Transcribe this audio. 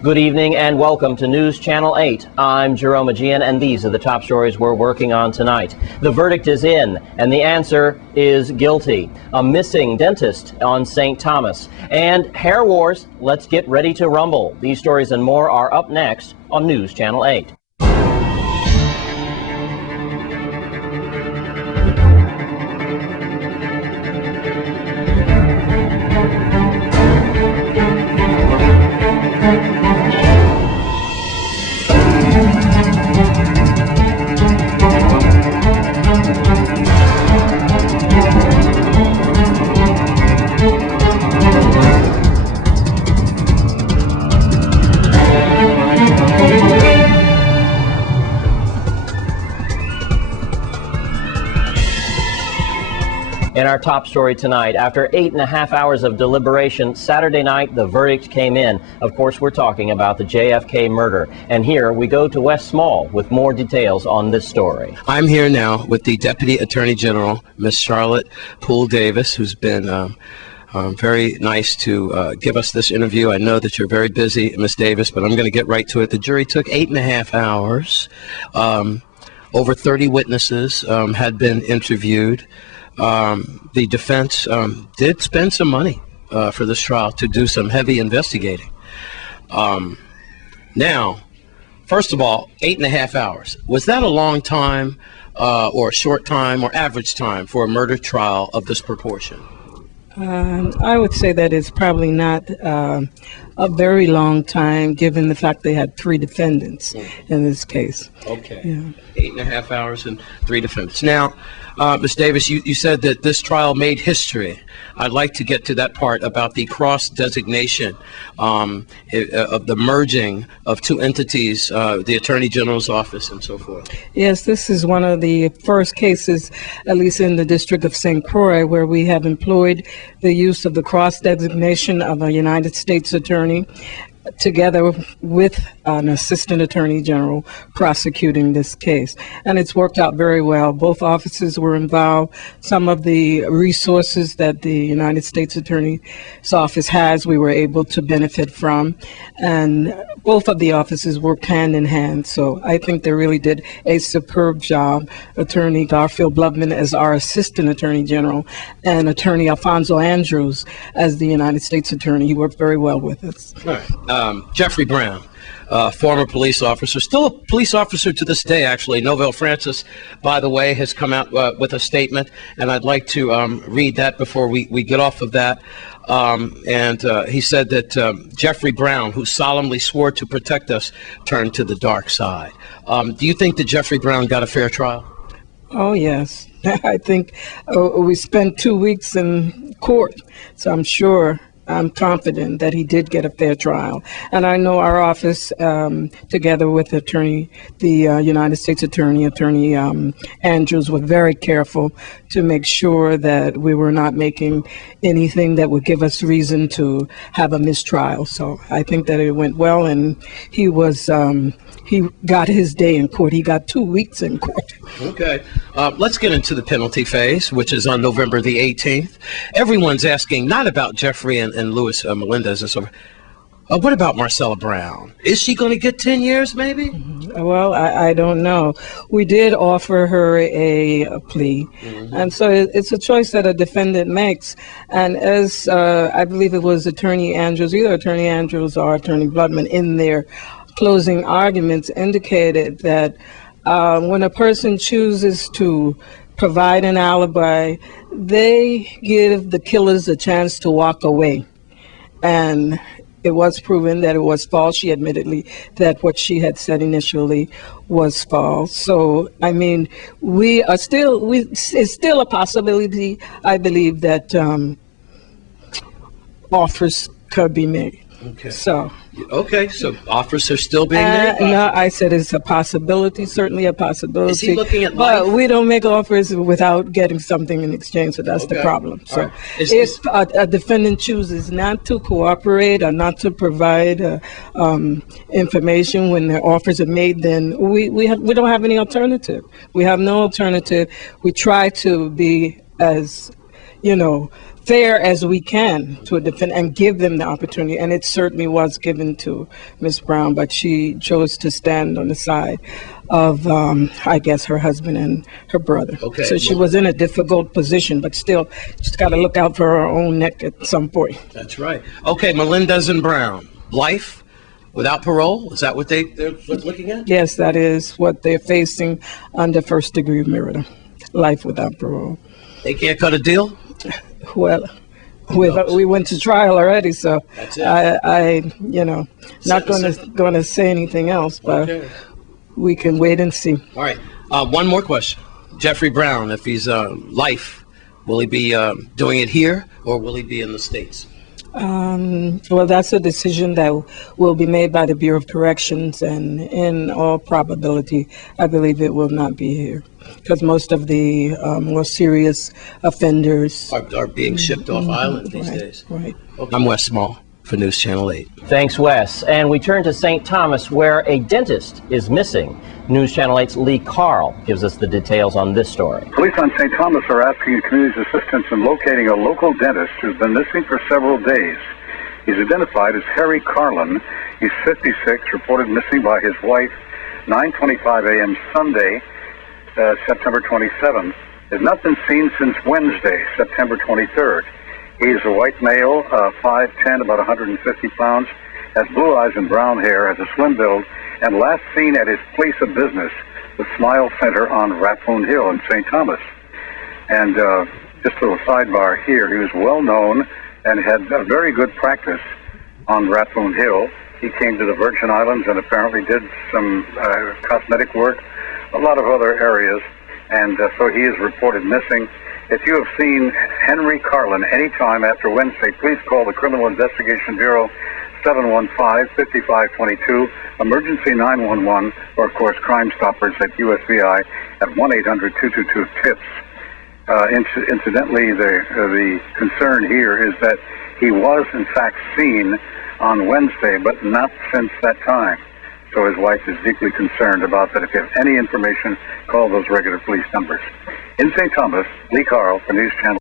Good evening and welcome to News Channel 8. I'm Jerome Aegean, and these are the top stories we're working on tonight. The verdict is in, and the answer is guilty. A missing dentist on St. Thomas. And hair wars, let's get ready to rumble. These stories and more are up next on News Channel 8. In our top story tonight, after 8.5 hours of deliberation, Saturday night, the verdict came in. Of course, we're talking about the JFK murder. And here we go to West Small with more details on this story. I'm here now with the Deputy Attorney General, Ms. Charlotte Poole Davis, who's been very nice to give us this interview. I know that you're very busy, Ms. Davis, but I'm going to get right to it. The jury took 8.5 hours. Over 30 witnesses had been interviewed. The defense did spend some money for this trial to do some heavy investigating. Now, first of all, 8.5 hours. Was that a long time or a short time or average time for a murder trial of this proportion? I would say that it's probably not a very long time, given the fact they had 3 defendants in this case. Okay. Yeah. 8.5 hours and 3 defendants. Now, Ms. Davis, you said that this trial made history. I'd like to get to that part about the cross-designation of the merging of 2 entities, the Attorney General's office and so forth. Yes, this is one of the first cases, at least in the District of St. Croix, where we have employed the use of the cross-designation of a United States attorney together with an assistant attorney general prosecuting this case. And it's worked out very well. Both offices were involved. Some of the resources that the United States Attorney's Office has, we were able to benefit from. And both of the offices worked hand in hand. So I think they really did a superb job. Attorney Garfield Blubman as our assistant attorney general and Attorney Alfonso Andrews as the United States Attorney. He worked very well with us. Right. Jeffrey Brown, former police officer, still a police officer to this day, actually. Novell Francis, by the way, has come out with a statement, and I'd like to read that before we get off of that. He said that Jeffrey Brown, who solemnly swore to protect us, turned to the dark side. Do you think that Jeffrey Brown got a fair trial? Oh, yes. I think we spent 2 weeks in court, so I'm confident that he did get a fair trial. And I know our office, together with the United States Attorney Andrews, were very careful to make sure that we were not making anything that would give us reason to have a mistrial. So I think that it went well, and he got his day in court. He got 2 weeks in court. Okay. Let's get into the penalty phase, which is on November the 18th. Everyone's asking not about Jeffrey and Louis Melendez and so forth. What about Marcella Brown? Is she going to get 10 years maybe? Well, I don't know. We did offer her a plea. And so it's a choice that a defendant makes. And as I believe it was Attorney Andrews, either Attorney Andrews or Attorney Bludman, in their closing arguments indicated that when a person chooses to provide an alibi, they give the killers a chance to walk away. And it was proven that it was false. She admitted that what she had said initially was false. So, I mean, it's still a possibility, I believe, that offers could be made. Okay. So offers are still being made? No, I said it's a possibility, certainly a possibility. Is he looking at life? But we don't make offers without getting something in exchange, so that's the problem. So right. if a defendant chooses not to cooperate or not to provide information when their offers are made, then we don't have any alternative. We have no alternative. We try to be as, fair as we can to a defendant and give them the opportunity. And it certainly was given to Ms. Brown, but she chose to stand on the side of, I guess, her husband and her brother. Okay. So she was in a difficult position, but still, she's got to look out for her own neck at some point. That's right. Okay, Melendez and Brown, life without parole? Is that what they're looking at? Yes, that is what they're facing under first-degree murder, life without parole. They can't cut a deal? Well, we went to trial already, so That's it. I not going to say anything else, but Okay. we can wait and see. All right. One more question. Jeffrey Brown, if he's life, will he be doing it here or will he be in the States? Well, that's a decision that will be made by the Bureau of Corrections, and in all probability, I believe it will not be here, because most of the more serious offenders Are being shipped off island these days. Right. Okay. I'm Wes Small for News Channel 8. Thanks, Wes. And we turn to St. Thomas, where a dentist is missing. News Channel 8's Lee Carl gives us the details on this story. Police on St. Thomas are asking the community's assistance in locating a local dentist who's been missing for several days. He's identified as Harry Carlin. He's 56, reported missing by his wife 9:25 a.m. Sunday, September 27th. Has not been seen since Wednesday, September 23rd. He is a white male, 5'10", about 150 pounds, has blue eyes and brown hair, has a slim build, and last seen at his place of business, the Smile Center on Raccoon Hill in St. Thomas. And just a little sidebar here, he was well known and had a very good practice on Raccoon Hill. He came to the Virgin Islands and apparently did some cosmetic work, a lot of other areas, and so he is reported missing. If you have seen Henry Carlin anytime after Wednesday, please call the Criminal Investigation Bureau 715-5522, Emergency 911, or of course Crime Stoppers at USVI at 1-800-222-TIPS. Incidentally, the concern here is that he was in fact seen on Wednesday, but not since that time. So his wife is deeply concerned about that. If you have any information, call those regular police numbers. In St. Thomas, Lee Carl for News Channel.